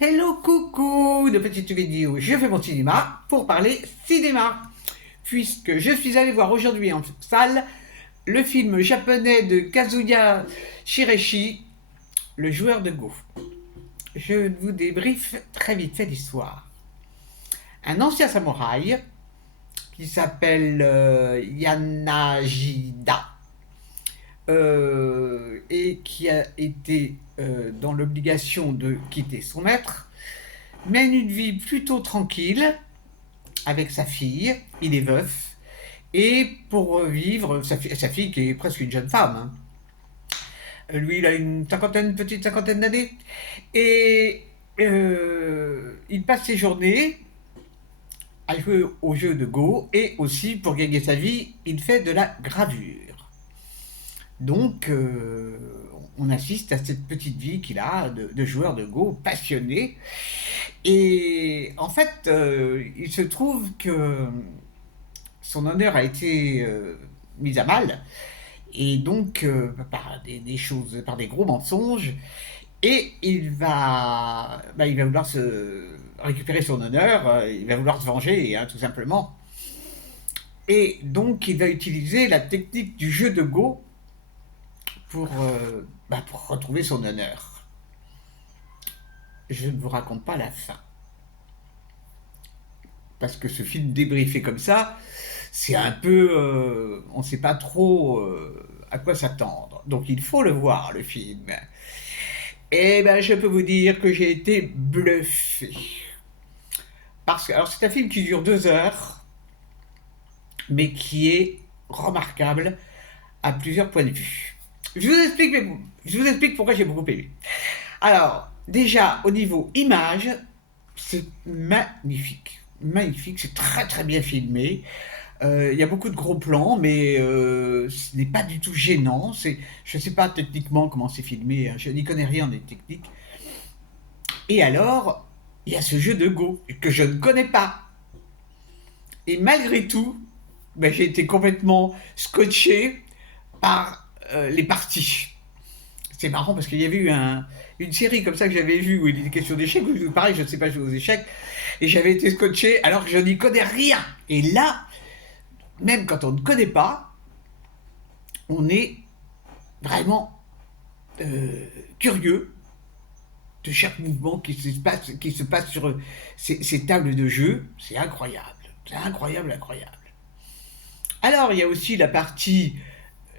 Hello coucou de petite vidéo, je fais mon cinéma pour parler cinéma. Puisque je suis allé voir aujourd'hui en salle le film japonais de Kazuya Shireshi, Le joueur de Go. Je vous débriefe très vite fait l'histoire. Un ancien samouraï qui s'appelle Yanagida et qui a été dans l'obligation de quitter son maître, mène une vie plutôt tranquille avec sa fille, il est veuf, et pour vivre, sa fille qui est presque une jeune femme, hein. Lui, il a petite cinquantaine d'années, et il passe ses journées à jouer au jeu de Go, et aussi, pour gagner sa vie, il fait de la gravure. Donc, on assiste à cette petite vie qu'il a de joueur de Go passionné. Et en fait, il se trouve que son honneur a été mis à mal, et donc par des choses, par des gros mensonges, et il va vouloir se récupérer son honneur, il va vouloir se venger, hein, tout simplement. Et donc il va utiliser la technique du jeu de Go pour retrouver son honneur. Je ne vous raconte pas la fin, parce que ce film débriefé comme ça, c'est un peu, on ne sait pas trop à quoi s'attendre. Donc il faut le voir, le film. Et ben, je peux vous dire que j'ai été bluffé. Parce que, alors, c'est un film qui dure 2 heures, mais qui est remarquable à plusieurs points de vue. Je vous explique pourquoi j'ai beaucoup aimé. Alors, déjà, au niveau image, c'est magnifique. Magnifique, c'est très très bien filmé. Il y a beaucoup de gros plans, mais ce n'est pas du tout gênant. Je ne sais pas techniquement comment c'est filmé, hein, je n'y connais rien des techniques. Et alors, il y a ce jeu de Go que je ne connais pas. Et malgré tout, ben, j'ai été complètement scotché par les parties. C'est marrant parce qu'il y avait eu une série comme ça que j'avais vue où il était question d'échecs, où pareil, je ne sais pas jouer aux échecs, et j'avais été scotché alors que je n'y connais rien. Et là, même quand on ne connaît pas, on est vraiment curieux de chaque mouvement qui se passe sur ces tables de jeu. C'est incroyable. C'est incroyable, incroyable. Alors, il y a aussi la partie.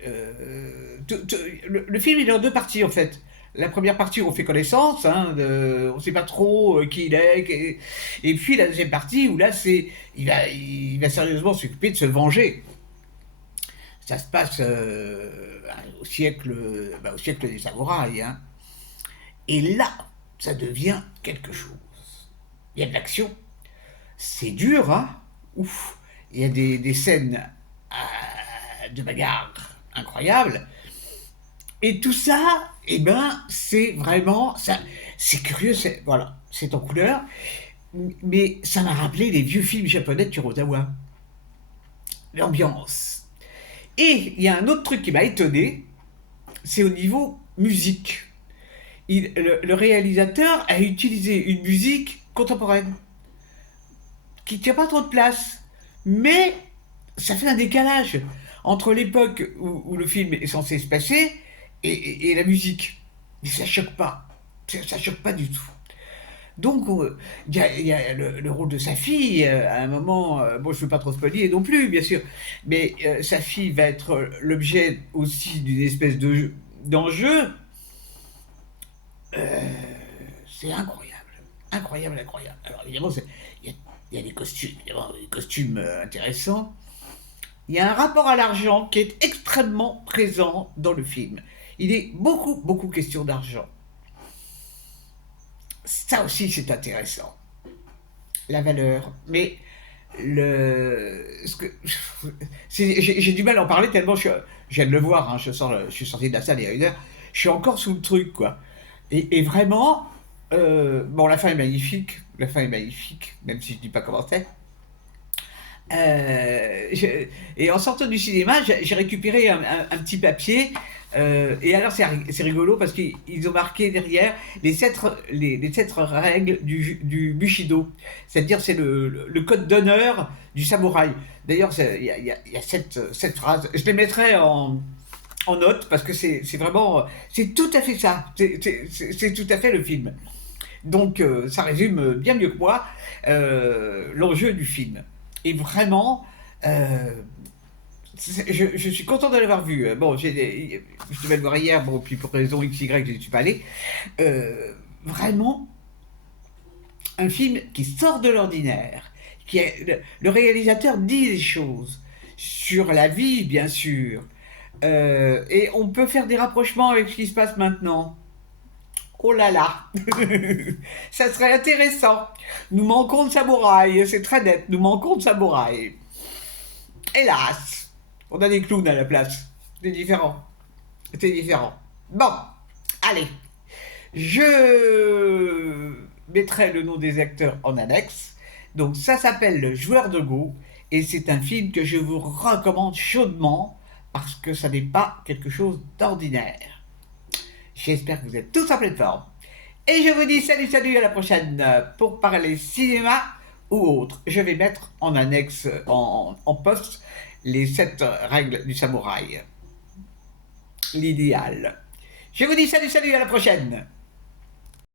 Le film, il est en deux parties, en fait. La première partie où on fait connaissance, hein, on ne sait pas trop qui il est, et puis la deuxième partie où là, il va sérieusement s'occuper de se venger. Ça se passe au siècle des samouraïs, hein. Et là, ça devient quelque chose. Il y a de l'action. C'est dur, hein. Ouf. Il y a des scènes de bagarre incroyables. Et tout ça, eh ben, c'est vraiment, ça, c'est curieux, voilà, c'est en couleur, mais ça m'a rappelé les vieux films japonais de Kurosawa. L'ambiance. Et il y a un autre truc qui m'a étonné, c'est au niveau musique. Le réalisateur a utilisé une musique contemporaine qui ne tient pas trop de place, mais ça fait un décalage entre l'époque où le film est censé se passer et la musique. Mais ça choque pas, ça choque pas du tout. Donc, il y a le rôle de sa fille, à un moment, bon, je ne veux pas trop spoiler non plus, bien sûr, mais sa fille va être l'objet aussi d'une espèce d'enjeu. Euh, c'est incroyable. Incroyable, incroyable. Alors, évidemment, il y a des costumes, évidemment, des costumes intéressants. Il y a un rapport à l'argent qui est extrêmement présent dans le film. Il est beaucoup, beaucoup question d'argent. Ça aussi, c'est intéressant. La valeur. Mais j'ai du mal à en parler tellement je viens de le voir, hein, je suis sorti de la salle il y a 1 heure. Je suis encore sous le truc, quoi. Et vraiment, bon, la fin est magnifique. La fin est magnifique, même si je dis pas comment c'est. Et en sortant du cinéma, j'ai récupéré un petit papier. Et alors c'est rigolo parce qu'ils ont marqué derrière les 7 règles du Bushido. C'est-à-dire c'est le code d'honneur du samouraï. D'ailleurs il y a 7 phrases. Je les mettrai en note parce que c'est vraiment... C'est tout à fait ça. C'est tout à fait le film. Donc ça résume bien mieux que moi l'enjeu du film. Et vraiment, euh, je suis content de l'avoir vu. Bon, je devais le voir hier, bon, puis pour raison X, Y, je ne suis pas allé. Vraiment, un film qui sort de l'ordinaire. Le réalisateur dit des choses sur la vie, bien sûr. Et on peut faire des rapprochements avec ce qui se passe maintenant. Oh là là, ça serait intéressant. Nous manquons de samouraï, c'est très net, nous manquons de samouraï. Hélas, on a des clowns à la place. C'est différent. C'est différent. Bon, allez. Je mettrai le nom des acteurs en annexe. Donc ça s'appelle Le Joueur de Go. Et c'est un film que je vous recommande chaudement parce que ça n'est pas quelque chose d'ordinaire. J'espère que vous êtes tous en pleine forme. Et je vous dis salut, salut, à la prochaine pour parler cinéma ou autre. Je vais mettre en annexe, en post, les 7 règles du samouraï. L'idéal. Je vous dis salut, salut, à la prochaine.